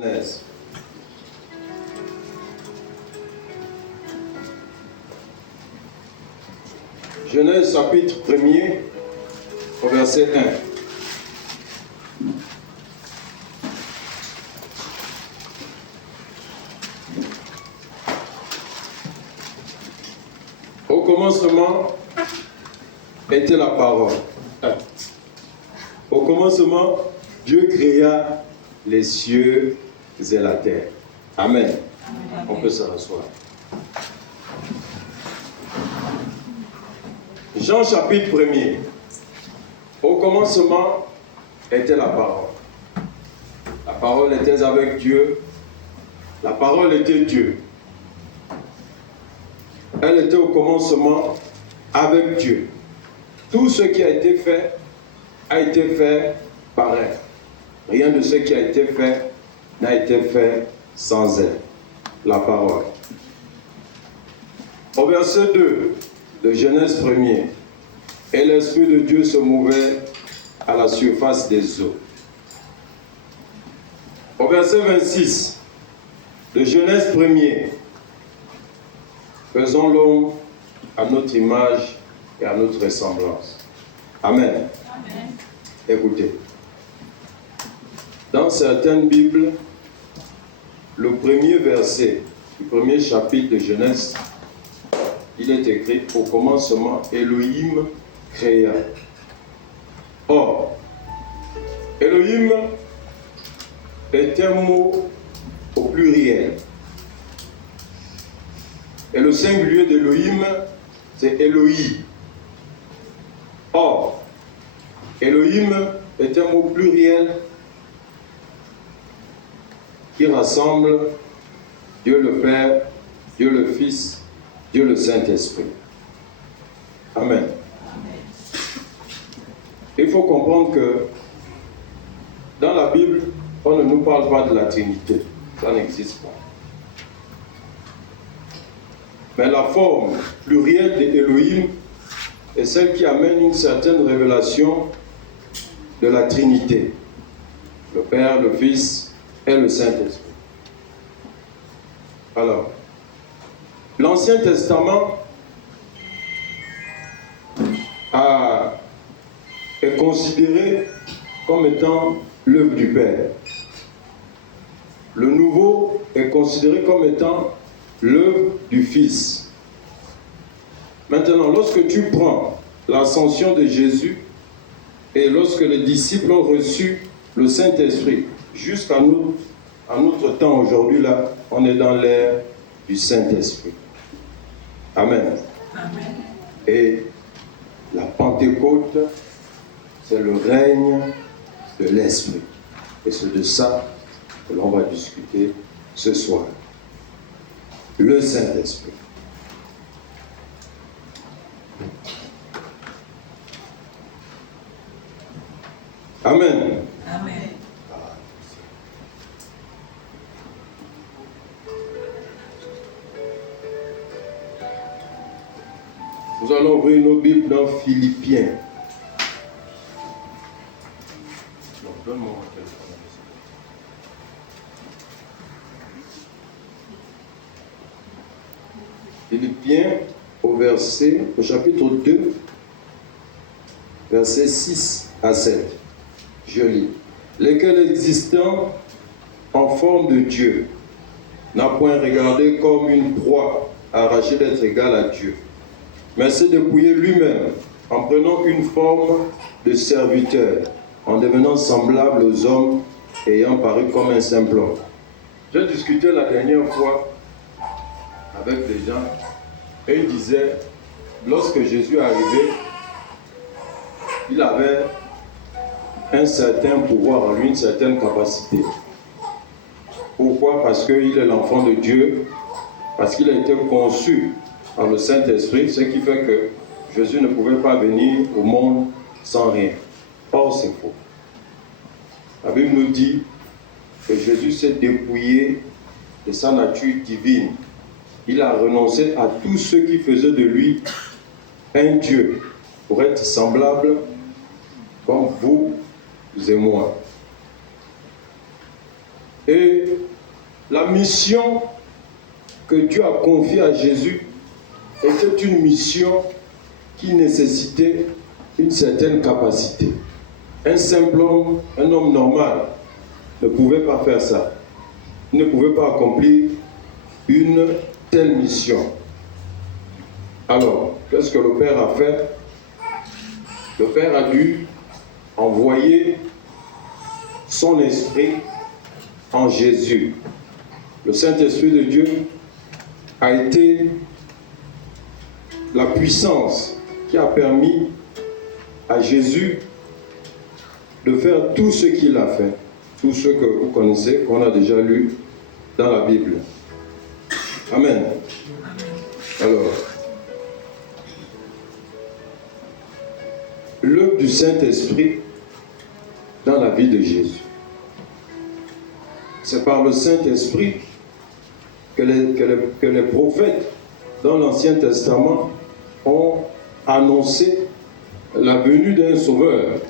Genèse. Genèse chapitre 1er au verset 1. Au commencement était la parole. Au commencement, Dieu créa les cieux et la terre. Amen. Amen. On peut se rasseoir. Jean chapitre 1er. Au commencement était la parole. La parole était avec Dieu. La parole était Dieu. Elle était au commencement avec Dieu. Tout ce qui a été fait par elle. Rien de ce qui a été fait n'a été fait sans elle. La parole. Au verset 2 de Genèse 1er, et l'Esprit de Dieu se mouvait à la surface des eaux. Au verset 26 de Genèse 1er, faisons l'homme à notre image et à notre ressemblance. Amen. Amen. Écoutez. Dans certaines Bibles, le premier verset du premier chapitre de Genèse, il est écrit « Au commencement, Elohim créa ». Or, Elohim est un mot au pluriel. Et le singulier d'Elohim, c'est Elohi. Or, Elohim est un mot pluriel qui rassemble Dieu le Père, Dieu le Fils, Dieu le Saint-Esprit. Amen. Il faut comprendre que dans la Bible, on ne nous parle pas de la Trinité. Ça n'existe pas. Mais la forme plurielle d'Elohim est celle qui amène une certaine révélation de la Trinité. Le Père, le Fils et le Saint-Esprit. Alors, l'Ancien Testament est considéré comme étant l'œuvre du Père. Le Nouveau est considéré comme étant l'œuvre du Fils. Maintenant, lorsque tu prends l'ascension de Jésus et lorsque les disciples ont reçu le Saint-Esprit, jusqu'à notre temps aujourd'hui, là, on est dans l'ère du Saint-Esprit. Amen. Amen. Et la Pentecôte, c'est le règne de l'Esprit. Et c'est de ça que l'on va discuter ce soir. Le Saint-Esprit. Amen. Amen. Nous allons ouvrir nos Bibles dans Philippiens. Non, donne-moi mon téléphone. Philippiens au chapitre 2, versets 6 à 7. Je lis. Lesquels existant en forme de Dieu n'a point regardé comme une proie arrachée d'être égal à Dieu, mais s'est dépouillé lui-même en prenant une forme de serviteur, en devenant semblable aux hommes et ayant paru comme un simple homme. J'ai discuté la dernière fois avec des gens et ils disaient, lorsque Jésus est arrivé, il avait un certain pouvoir en lui, une certaine capacité. Pourquoi? Parce qu'il est l'enfant de Dieu, parce qu'il a été conçu par le Saint-Esprit, ce qui fait que Jésus ne pouvait pas venir au monde sans rien. Or, c'est faux. La Bible nous dit que Jésus s'est dépouillé de sa nature divine. Il a renoncé à tout ce qui faisait de lui un Dieu pour être semblable comme vous et moi. Et la mission que Dieu a confiée à Jésus était une mission qui nécessitait une certaine capacité. Un simple homme, un homme normal, ne pouvait pas faire ça. Il ne pouvait pas accomplir une telle mission. Alors, qu'est-ce que le Père a fait? Le Père a dû envoyer son esprit en Jésus. Le Saint-Esprit de Dieu a été la puissance qui a permis à Jésus de faire tout ce qu'il a fait, tout ce que vous connaissez, qu'on a déjà lu dans la Bible. Amen. Alors, l'œuvre du Saint-Esprit dans la vie de Jésus. C'est par le Saint-Esprit que les prophètes dans l'Ancien Testament ont annoncé la venue d'un sauveur.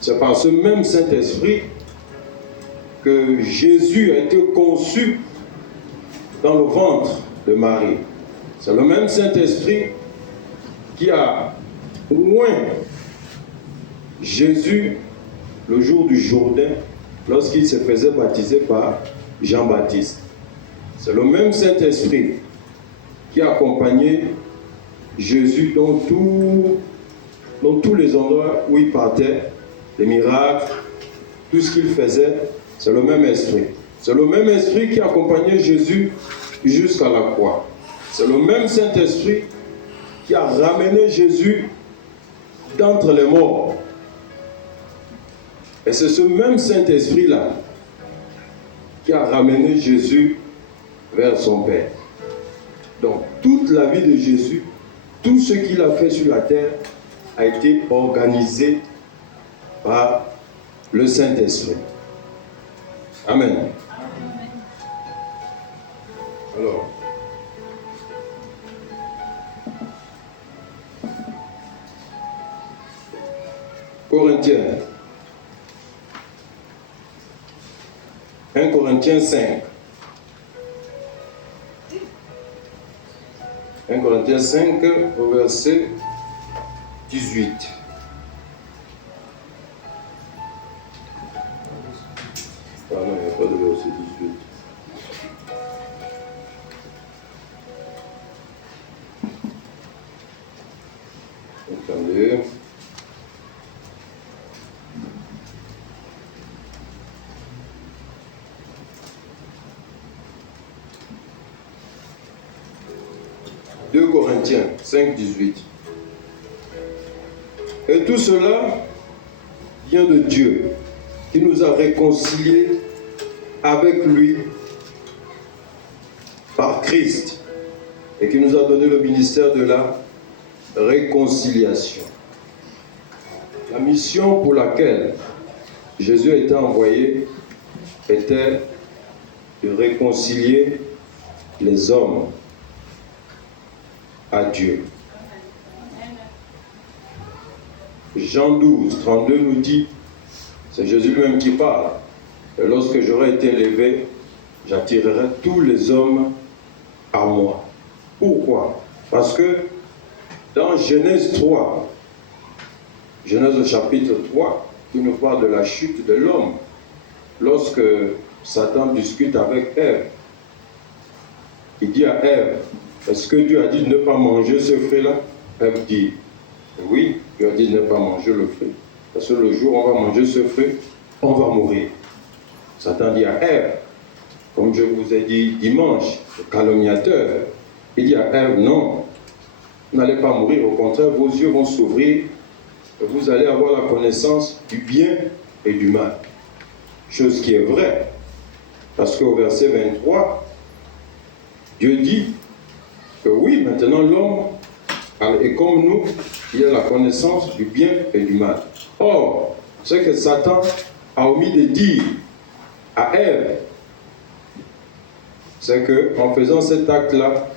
C'est par ce même Saint-Esprit que Jésus a été conçu dans le ventre de Marie. C'est le même Saint-Esprit qui a oint Jésus le jour du Jourdain lorsqu'il se faisait baptiser par Jean-Baptiste. C'est le même Saint-Esprit qui a accompagné Jésus dans tous les endroits où il partait, les miracles, tout ce qu'il faisait, c'est le même esprit. C'est le même esprit qui accompagnait Jésus jusqu'à la croix. C'est le même Saint-Esprit qui a ramené Jésus d'entre les morts. Et c'est ce même Saint-Esprit-là qui a ramené Jésus vers son Père. Donc, toute la vie de Jésus, tout ce qu'il a fait sur la terre, a été organisé par le Saint-Esprit. Amen. Alors, Corinthiens. 1 Corinthiens 5. 1 Corinthiens 5, au verset 18. Ah non, il n'y a pas de verset 18. Attendez. Corinthiens 5, 18. Et tout cela vient de Dieu, qui nous a réconciliés avec lui par Christ et qui nous a donné le ministère de la réconciliation. La mission pour laquelle Jésus a été envoyé était de réconcilier les hommes à Dieu. Jean 12, 32 nous dit, c'est Jésus lui-même qui parle, et lorsque j'aurai été élevé, j'attirerai tous les hommes à moi. Pourquoi? Parce que dans Genèse 3, Genèse chapitre 3, qui nous parle de la chute de l'homme, lorsque Satan discute avec Ève, il dit à Ève, est-ce que Dieu a dit de ne pas manger ce fruit-là? Ève dit, oui, Dieu a dit de ne pas manger le fruit. Parce que le jour où on va manger ce fruit, on va mourir. Satan dit à Ève, comme je vous ai dit dimanche, le calomniateur, il dit à Ève, non, vous n'allez pas mourir, au contraire, vos yeux vont s'ouvrir et vous allez avoir la connaissance du bien et du mal. Chose qui est vraie, parce qu'au verset 23, Dieu dit que oui, maintenant l'homme est comme nous, il a la connaissance du bien et du mal. Or, ce que Satan a omis de dire à Ève, c'est qu'en faisant cet acte-là,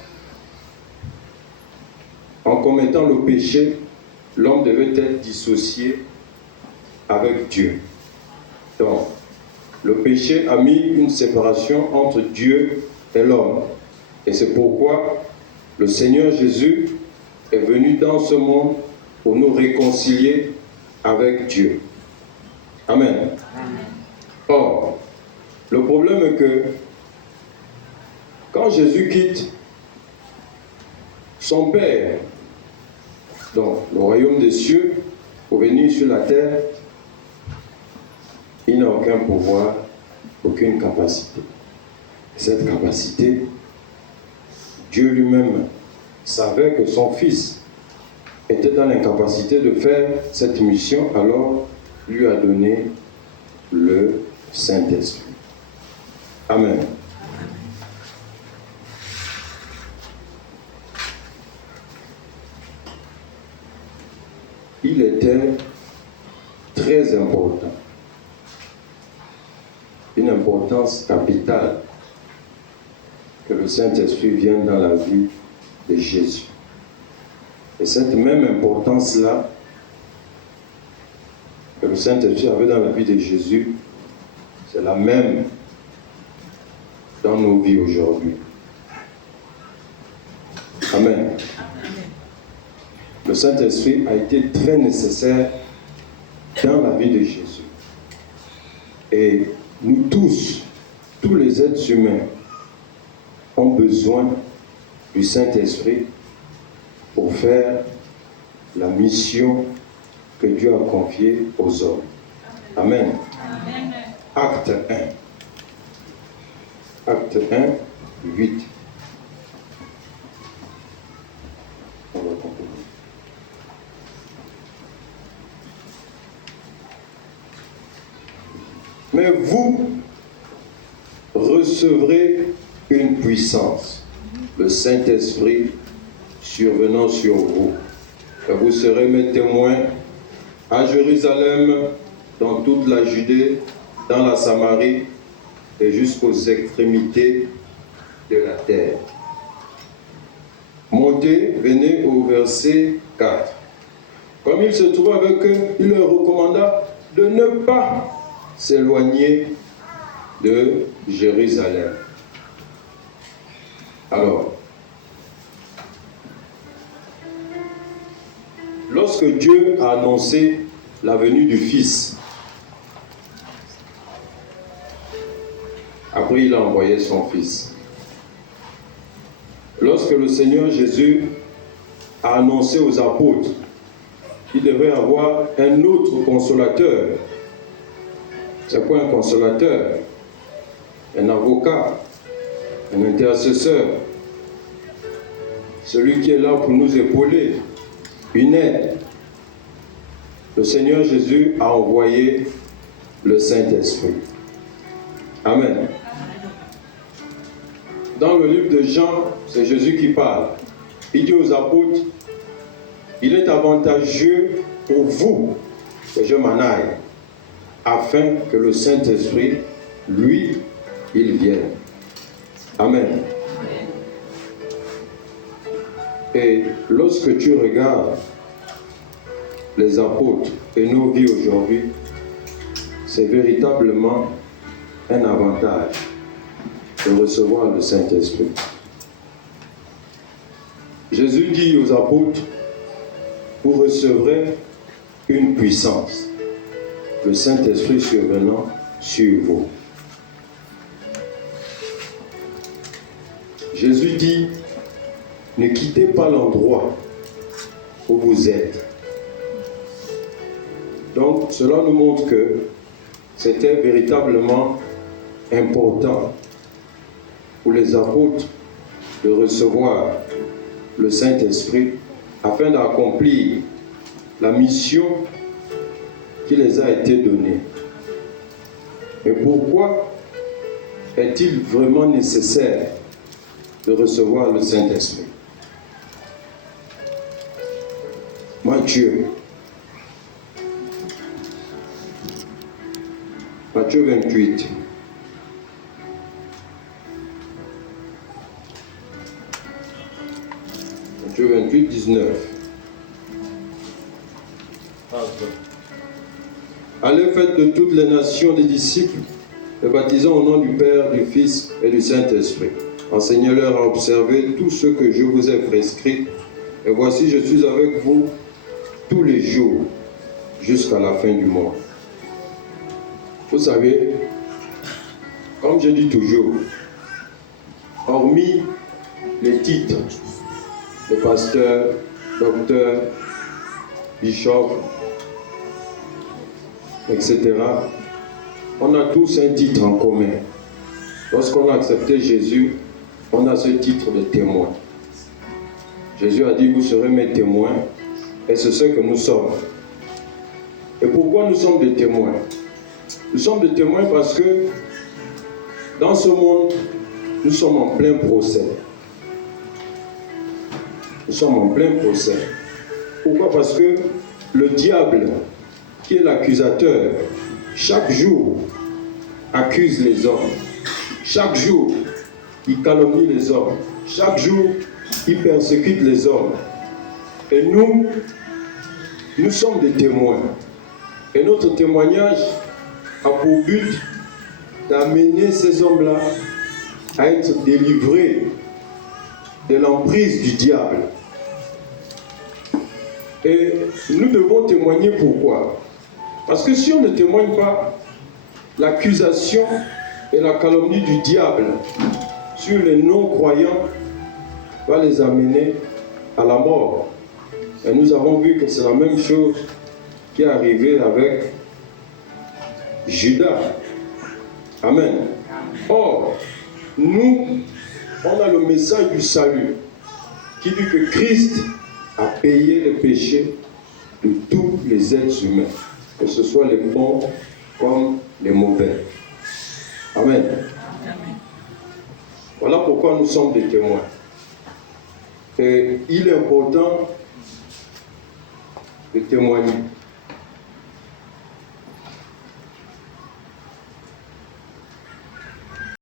en commettant le péché, l'homme devait être dissocié avec Dieu. Donc, le péché a mis une séparation entre Dieu et l'homme. Et c'est pourquoi le Seigneur Jésus est venu dans ce monde pour nous réconcilier avec Dieu. Amen. Or, le problème est que quand Jésus quitte son Père, donc le royaume des cieux, pour venir sur la terre, il n'a aucun pouvoir, aucune capacité. Cette capacité, Dieu lui-même savait que son Fils était dans l'incapacité de faire cette mission, alors lui a donné le Saint-Esprit. Amen. Il était très important, une importance capitale, que le Saint-Esprit vienne dans la vie de Jésus. Et cette même importance-là que le Saint-Esprit avait dans la vie de Jésus, c'est la même dans nos vies aujourd'hui. Amen. Le Saint-Esprit a été très nécessaire dans la vie de Jésus. Et nous tous les êtres humains, ont besoin du Saint-Esprit pour faire la mission que Dieu a confiée aux hommes. Amen. Amen. Acte 1. Acte 1, 8. On va continuer. Mais vous recevrez une puissance, le Saint-Esprit survenant sur vous. Et vous serez mes témoins à Jérusalem, dans toute la Judée, dans la Samarie et jusqu'aux extrémités de la terre. Montez, venez au verset 4. Comme il se trouvait avec eux, il leur recommanda de ne pas s'éloigner de Jérusalem. Alors, lorsque Dieu a annoncé la venue du Fils, après il a envoyé son Fils. Lorsque le Seigneur Jésus a annoncé aux apôtres qu'il devait avoir un autre consolateur. C'est quoi un consolateur? Un avocat, un intercesseur, celui qui est là pour nous épauler, une aide. Le Seigneur Jésus a envoyé le Saint-Esprit. Amen. Dans le livre de Jean, c'est Jésus qui parle. Il dit aux apôtres, il est avantageux pour vous que je m'en aille, afin que le Saint-Esprit, lui, il vienne. Amen. Et lorsque tu regardes les apôtres et nos vies aujourd'hui, c'est véritablement un avantage de recevoir le Saint-Esprit. Jésus dit aux apôtres, vous recevrez une puissance, le Saint-Esprit survenant sur vous. Jésus dit, ne quittez pas l'endroit où vous êtes. Donc, cela nous montre que c'était véritablement important pour les apôtres de recevoir le Saint-Esprit afin d'accomplir la mission qui les a été donnée. Et pourquoi est-il vraiment nécessaire de recevoir le Saint-Esprit? Matthieu 28. Matthieu 28, 19. Allez, faites de toutes les nations des disciples les baptisons au nom du Père, du Fils et du Saint-Esprit. Enseignez-leur à observer tout ce que je vous ai prescrit. Et voici, je suis avec vous tous les jours jusqu'à la fin du monde. Vous savez, comme je dis toujours, hormis les titres de pasteur, docteur, bishop, etc., on a tous un titre en commun. Lorsqu'on a accepté Jésus, on a ce titre de témoin. Jésus a dit, vous serez mes témoins, et c'est ce que nous sommes. Et pourquoi nous sommes des témoins? Nous sommes des témoins parce que dans ce monde, nous sommes en plein procès. Nous sommes en plein procès. Pourquoi? Parce que le diable, qui est l'accusateur, chaque jour accuse les hommes. Chaque jour, il calomnie les hommes. Chaque jour, il persécute les hommes. Et nous sommes des témoins. Et notre témoignage a pour but d'amener ces hommes-là à être délivrés de l'emprise du diable. Et nous devons témoigner pourquoi? Parce que si on ne témoigne pas, l'accusation et la calomnie du diable sur les non-croyants va les amener à la mort. Et nous avons vu que c'est la même chose qui est arrivée avec Judas. Amen. Or, nous, on a le message du salut qui dit que Christ a payé les péchés de tous les êtres humains, que ce soit les bons comme les mauvais. Amen. Voilà pourquoi nous sommes des témoins. Et il est important de témoigner.